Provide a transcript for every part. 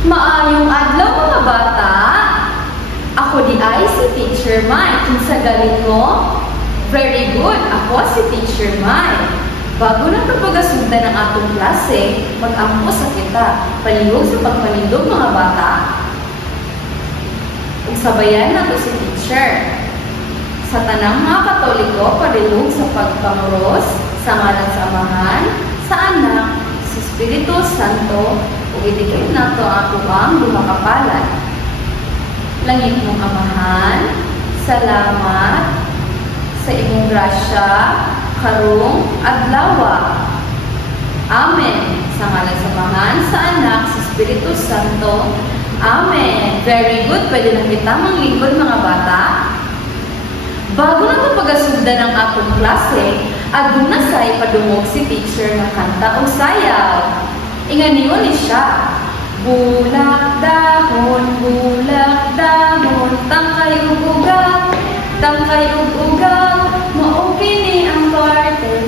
Maayong adlaw mga bata. Ako di ay si Teacher Mai. Kinsa galing mo? Very good. Ako si Teacher Mai. Bago na pagpagasugdan ng atong klase, mag-ampo sa kita. Palihog sa pagpanindog mga bata. Sabayan na to si Teacher. Sa tanang mga Katoliko, palihog sa pagpamuros, sa ngalan sa Amahan, sa Anak, sa Espiritu Santo, o idikit na to ang kubang lumakapalan. Langit mong Amahan, salamat sa imong grasya, karong adlawa. Amen. Sa ngalan sa Amahan, sa Anak, sa Espiritu Santo. Amen. Very good. Pwede na kita manglingkod mga bata. Bago na ito pagasugdan ng atong klase, aduna say padungog si Teacher na kanta o sayaw. Inganiyon ni siya. Bulak dahon, tangkay ug ugaw, maukini ang parte,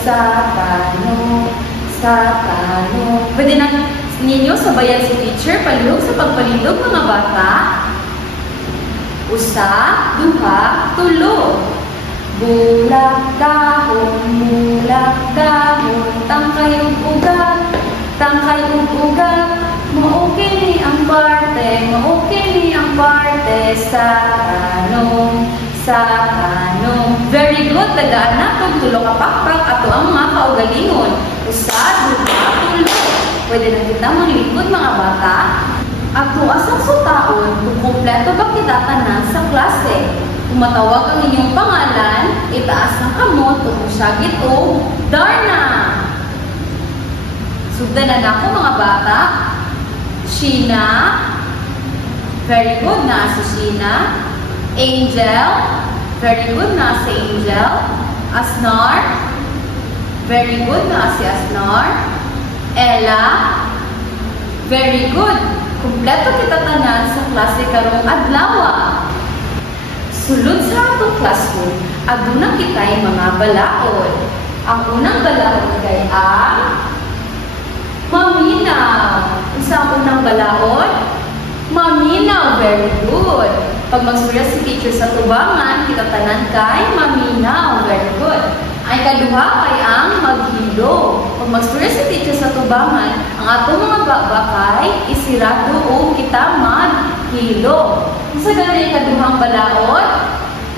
sa kano. Pwede na ninyo sabayan si Teacher, palihog sa pagpalindog mga bata. Usa, duha, tulo. Bulak dahon, tangkay ug ugat, maukini ang parte, sa kano. Very good, tagaan na kung tulo ka pakpak ato ang mga kaugalingon. Usa, duha, tulo. Pwede na kita manglingkod mga bata. Ato asang sutaon kung kumpleto ba kita tanan sa klase. Kung matawag ang inyong pangalan, itaas ng kamot o musyagit o Darna. Sugdanan ako mga bata. Sheena. Very good na si Sheena. Angel. Very good na si Angel. Asnar. Very good na si Asnar. Ella. Very good. Kumpleto kita tanan sa klase karong adlaw. Sulod sa atong classroom, aduna kitay mga balaod. Ang unang balaod kay ang maminaw. Isang unang balaod, maminaw. Very good. Pag magsurya si Teacher sa tubangan, kita tanan kay maminaw. Very good. Ay kaduha kay ang maghilo. Pag magsurya si Teacher sa tubangan, ang atong mga baba kay isirado o kita maghilo. Sa ganyan kaduhang balaod,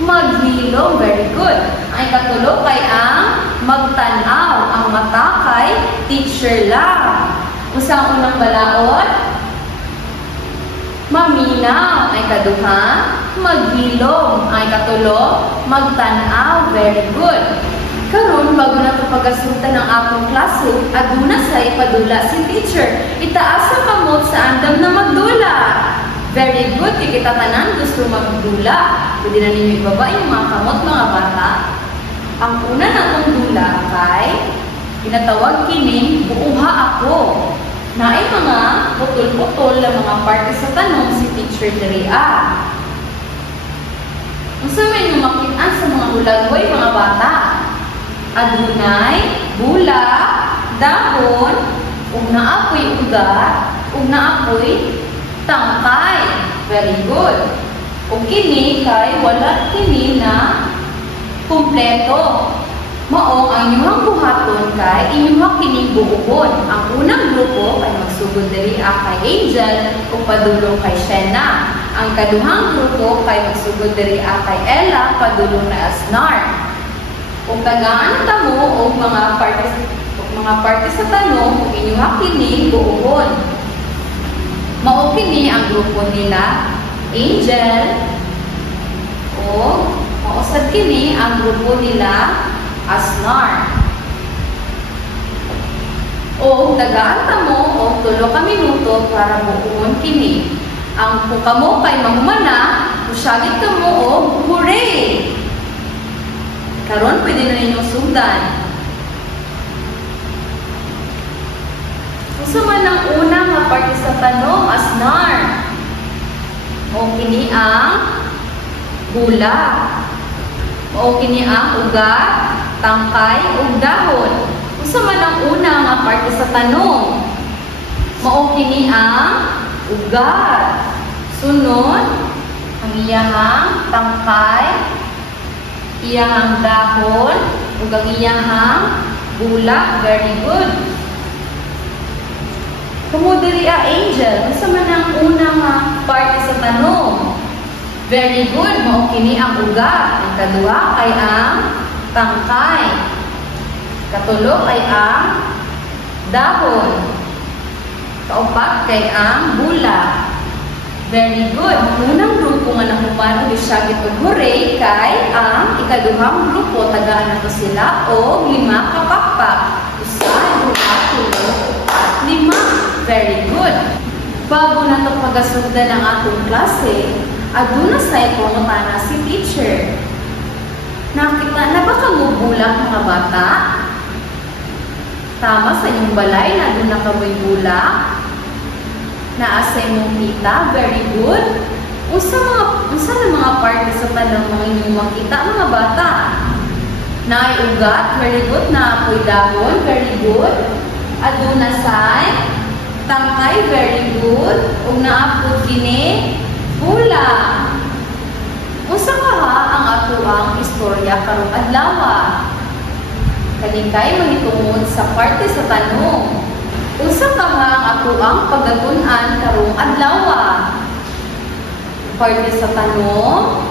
maghilo. Very good. Ay katulo kay ang magtanaw. Ang mata kay Teacher lang. Usang unang balaod, maminaw. Ay kaduha, maghilom. Ay katulo, magtanaw. Very good. Karon bago na ito pagasunta ng akong klase, aduna sa ipadula si Teacher. Itaas ang kamot sa andam na magdula. Very good. Kaya kita tanan gusto magdula. Pwede na ninyo ibaba yung mga kamot mga bata. Ang una natong dula kay ginatawag kining buuha ako. Naay mga putol-putol na mga parte sa tanong si Teacher Daria. Ang sabi nyo makitaan sa mga hulagway mga bata. Adunay, bula, dahon, ug naapoy ugat, ug naapoy tangkay. Very good. Ug kini kay wala kini na kumpleto. Mao ang inyong buhaton kay inyong kining buuhon. Ang unang grupo ay magsugod diri kay Angel ug padulong kay Sheena. Ang kaduhang grupo kay magsugod diri kay Ella padulong na Asnar. Kung tagaan ta mo o mga parte sa tanong kung inyong kini buuhon. Mao kini ang grupo nila Angel o mausad kini ang grupo nila Asnar. O tagaan ta mo o tulo ka minuto para buuhon kini. Ang kung kamo kay mahumana, usyagit ka mo o hooray! Karon pwede na ninyong sugdan. Kung man ang unang nga parte sa tanong, Asnar. O kini ang bula. O kini ang ugat, tangkay, ug dahon. Kung man ang unang nga parte sa tanong, Mao kini ang ugat. Sunod, ang iyahang tangkay, iyahang dahon, ug ang iyahang bulak. Very good. Kamo diri Angel, unsa man ang unang parte sa tanong? Very good. Mao kini ang ugat. Ang kaduha kay ang tangkay. Katulo kay ang dahon. Kaupat kay ang bulak. Very good. Ang unang grupo nga nahuman og isagit og hooray kay ang ikaduhang grupo tagaan nato sila og 5 ka pakpak. Usa, duha, tulo, upat, 5. Very good. Bago nato pagasugdan ang atong klase, aduna say pangutana si teacher. Nakita na ba kamo bulak mga bata? Tama sa inyong balay na aduna kamoy bulak? Naasa imong kita, very good. Unsa na mga parte sa tanong mga inyong makita mga bata? Naay ugat, very good. Naapoy dahon, very good. Aduna say tangkay, very good. Ug naapod kini bulak. Unsa ha ang atoang istorya karong adlaw? Kani kay mahitungod sa parte sa tanong. Unsa ka nga ang atoang pagatun-an karong adlaw? Parte sa tanong.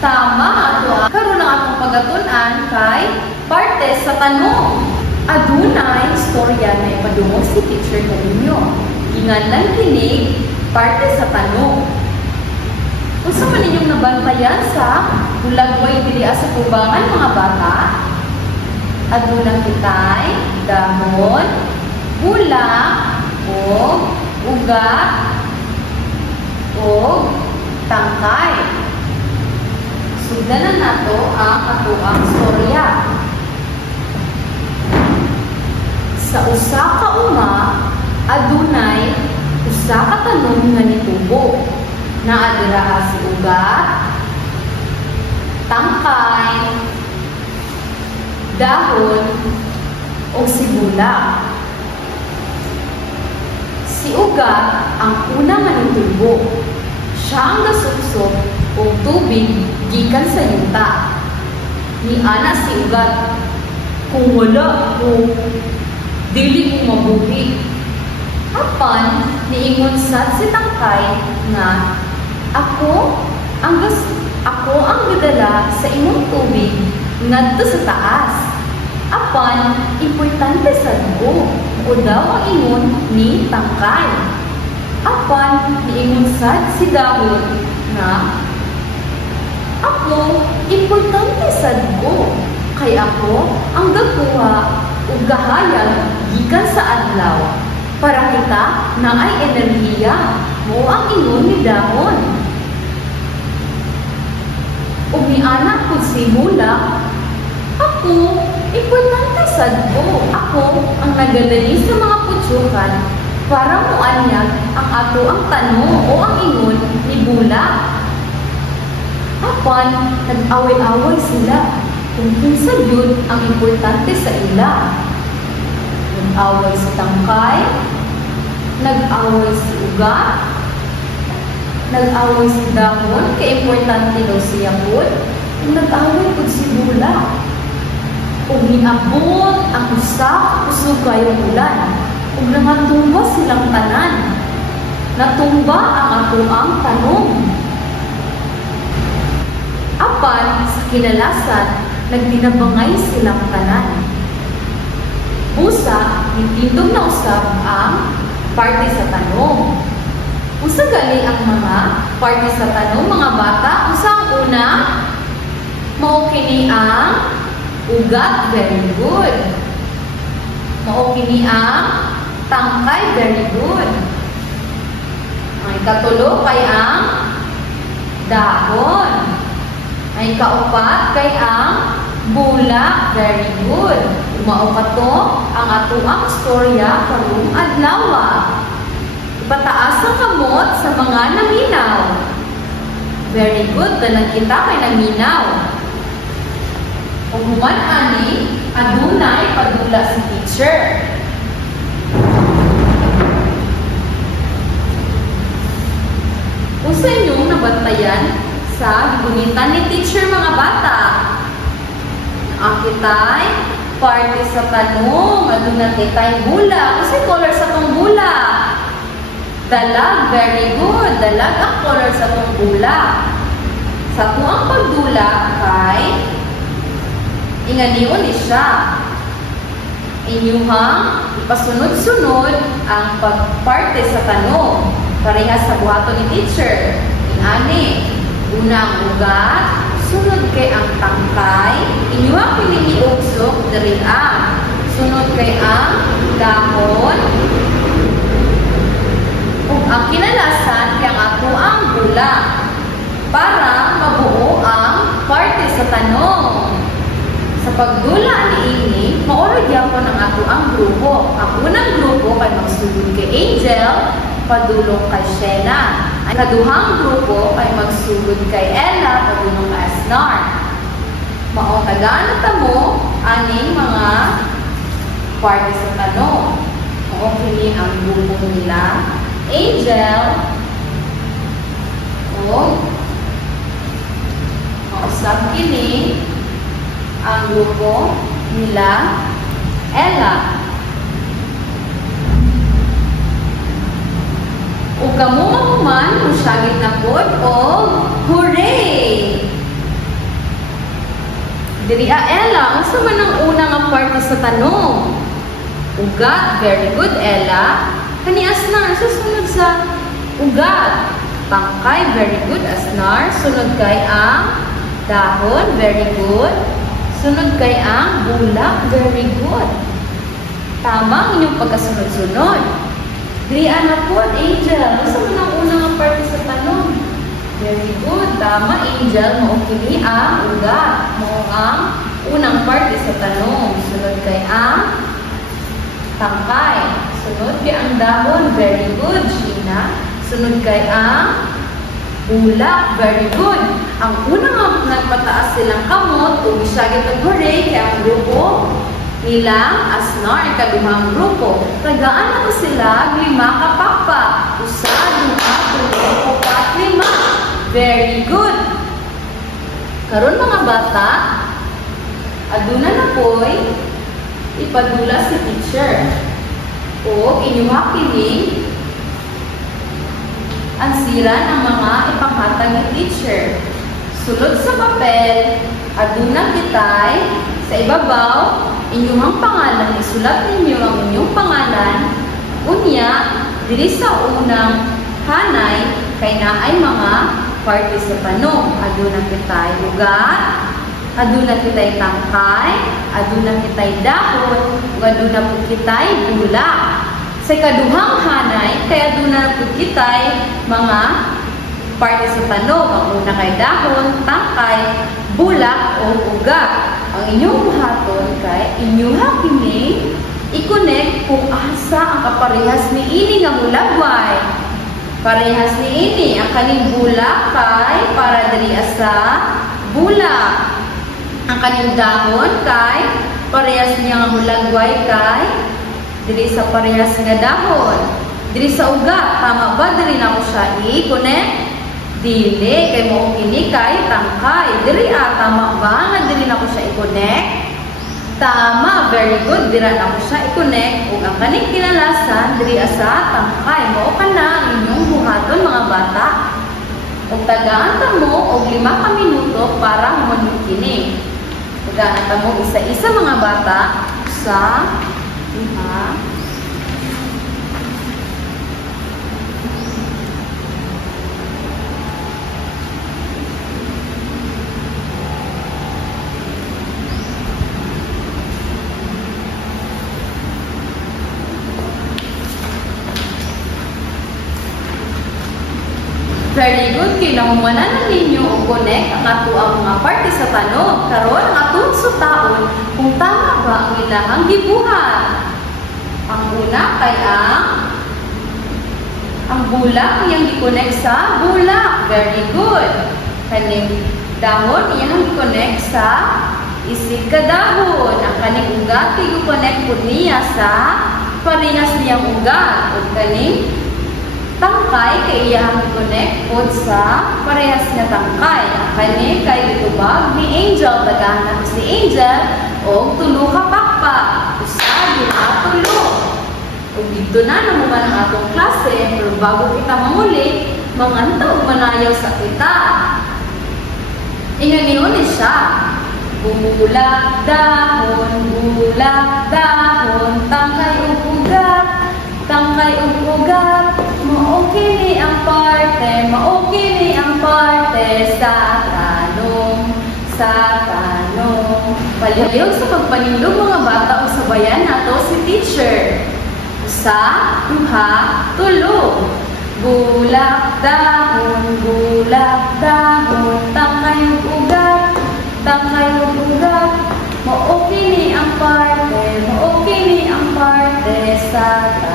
Tama ato karon ang atong pagatun-an kay parte sa tanong. Adunay istorya na ipadungog si teacher kaninyo. Ingatan kini parte sa tanong. Unsa man ninyong nabantayan sa bulagway dili sa kubangan mga bata? Aduna kitay dahon, bulak, o ugat, o tangkay. Sugdanan nato ang atoang storya. Sa usa ka uma, adunay usa ka tanong nga nitubo. Naa dira si ugat, tangkay, dahon, o si bulak. Si ugat ang una nga nitubo. Siya ang gasuksok o tubig gikan sa yuta. Ni ana si ugat, kung wala ko, dili ko mabuhi. Apan, niingon sad si tangkay nga, ako ang gadala sa imong tubig ngadto sa taas. Apan, importante sad ko, o daw ang ingon ni tangkay. Apan, niingon sad si dahon nga, ako, importante sad ko, kay ako ang gagawa o gahayag gikan sa adlaw para kita na ay enerhiya mo ang ingon ni dahon. O ni anak ko si bulak, ako, importante sad ko, ako ang nagadali sa mga putsukan para muanyag ang ato ang tanong o ang ingon ni bulak. Apan, nag-away-away sila kung kinsa yun ang importante sa ila. Nag-away si tangkay, nag-away si ugat, nag-away si dahon, kaya importante daw siya po, nag-away po si bulak. Kung niabot ang usa, usugay ang ulan, kung nangatumba silang tanan, natumba ang atoang tanong. Apan, sa kinalasan, nagdinabangay silang tanan. Busa, nitindog na usab ang parte sa tanong. Usa gali ang mga parte sa tanong, mga bata. Usa ang una, mao kini ang ugat, very good. Mao kini ang tangkay, very good. Ang ikatulo kay ang dahon. Ang ikaupat kay ang bulak, very good. Umaupat to ang atoang storya karong adlaw. Ipataas ang kamot sa mga naminaw. Very good, tanan kita kay naminaw. Kung human ani, adunay padula si teacher. sa gunitan ni teacher mga bata. Ang kitay parte sa tanong, aduna kitay bula. Kasi color sa tong bula. Dalag, very good. Dalag ang color sa tong bula. Sa tuang pagdula kay inganiyon ni siya. Inyuhang ipasunod-sunod ang pagparte sa tanong. Parehas sa buhaton ni teacher. Ingani, una ang ugat, sunod kay ang tangkay, inyuhang piniliugsok diri ang. Sunod kay ang dahon, ug ang kinalasan kay ang ato ang bula para mabuo ang parte sa tanong. Sa pagdula niini, maoro gyapon ang ato ang grupo. Ang unang grupo kay magsugod kay Angel, padulong kay Shena. Ang kaduhang grupo ay magsugod kay Ella, padulong kay Asnar. Mauntagaan na mo aning mga parte sa tanong. Mao kini ang grupo nila. Angel o mausap kini ang grupo nila Ella. O kamo man kung syagit na pod o hooray! Diri Ella, unsa man ang unang nga parte sa tanong? Ugat, very good Ella. Kani Asnar, susunod sa ugat. Tangkay, very good Asnar. Sunod kay ang dahon, very good. Sunod kay ang bulak, very good. Tama ang inyong pagkasunod-sunod. Dirian na po, Angel. Masa mo nang unang parte sa tanong? Very good. Tama, Angel. Maukini ang ugat. Mo ang unang parte sa tanong. Sunod kay ang tangkay. Sunod kay ang dahon. Very good, Sheena. Sunod kay ang bulak. Very good. Ang unang nagpataas silang kamot kung isyagit ng hooray kaya ang grupo nilang Asnar, ang kaduhang grupo. Tagaan ako sila, 5 kapakpak. Usa, 2, 3, 4, 5. Very good. Karon mga bata, aduna na po'y ipadula si teacher. O inyuha kini ang sira ng mga ipanghatag ni teacher. Sulod sa papel, aduna kitay sa ibabaw, inyong pangalan, isulat ninyo ang inyong pangalan. Unya, diri sa unang hanay, kay naay mga parte sa tanong. Aduna kitay ugat, aduna kitay tangkay, aduna kitay dahon, aduna po kitay bulak. Sa kaduhang hanay, kay aduna po kitay mga parte sa tanong. Ang una kay dahon, tangkay, bulak o ugat. Ang inyong buhaton kay inyuha kini i-connect kung asa ang kaparehas ni ini nga mulagway. Parehas ni ini ang kaning bulak kay para diri sa bulak. Ang kaning dahon kay parehas niya nga mulagway kay diri sa parehas nga dahon. Diri sa ugat, tama ba diri na ko siya i-connect? Dili, kay mo kini kay tangkay. Diri tama ba nga dili na ko siya i-connect? Tama, very good. Diri na ko siya i-connect. Ug ang kaning kinalasan diri sa tangkay. Mao kana ang inyong buhaton mga bata. Ug tagaan ta mo og 5 ka minuto para humanod kini. Tagaan ta mo isa-isa mga bata sa 5. Very good. Kinahumanan na ninyo o connect ang ato ang mga parte sa tanong. Karon ang atong sutaon kung tama ba ang ilahang gibuhat. Ang una kay ang bulak iyang i-connect sa bulak. Very good. Kaning dahon iyang i-connect sa isig ka dahon. Ang kaning ugat i-connect po niya sa parehas niyang ugat. O kaning Tangkay kay iyang i-connect pod sa parehas nga tangkay. Kani kay gitubag ni Angel, daghan si Angel og tulo ka pakpak. Usa, duha, tulo. Ug dito na naman ang atong klase, pero bago kita mamuli, manganta og manayaw sa kita. Inganiyon ni siya. Bulak dahon, tangkay ug ugat, tangkay ug ugat. Maokini ang parte, maokini ang parte sa tanong, sa tanong. Paliw sa pagpanindog mga bata o sabayan nato si teacher. Usa, duha, tulo. Bulak dahon, tangkay ug ugat, tangkay ug ugat. Maokini ang parte sa tanong.